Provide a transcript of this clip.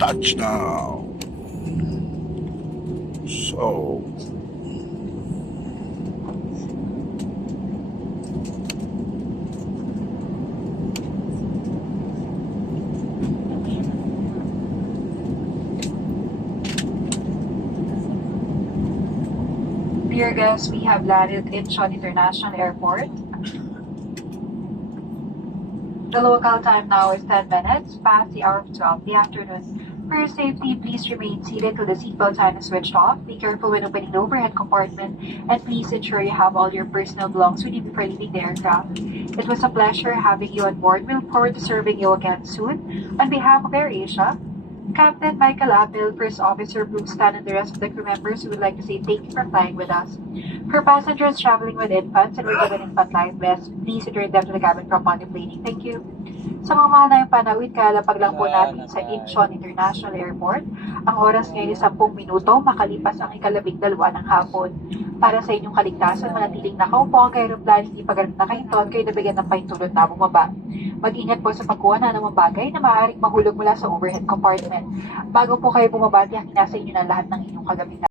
touchdown. So, dear guests, we have landed at Incheon International Airport. The local time now is 10 minutes past the hour of 12 in the afternoon. For your safety, please remain seated till the seatbelt sign is switched off. Be careful when opening the overhead compartment, and please ensure you have all your personal belongings with you before leaving the aircraft. It was a pleasure having you on board. We look forward to serving you again soon. On behalf of AirAsia, Captain Michael Appel, First Officer Bruce Tan, and the rest of the crew members, we would like to say thank you for flying with us. For passengers traveling with infants and with an infant life vest, please return them to the cabin from deplaning. Thank you. Sa mga mahal na yung panawid, kalapag lang po natin sa Incheon International Airport. Ang oras ngayon is 10 minuto, makalipas ang 12:00 ng hapon. Para sa inyong kaligtasan, manatiling nakaupo ang aeroplano, hindi pagkaroon na kahinton, kayo nabigyan ng pahintulot na bumaba. Mag-ingat po sa pagkuha na ng mga bagay na maaaring mahulog mula sa overhead compartment. Bago po kayo bumaba, tiyakin nasa inyo na lahat ng inyong kagamitan.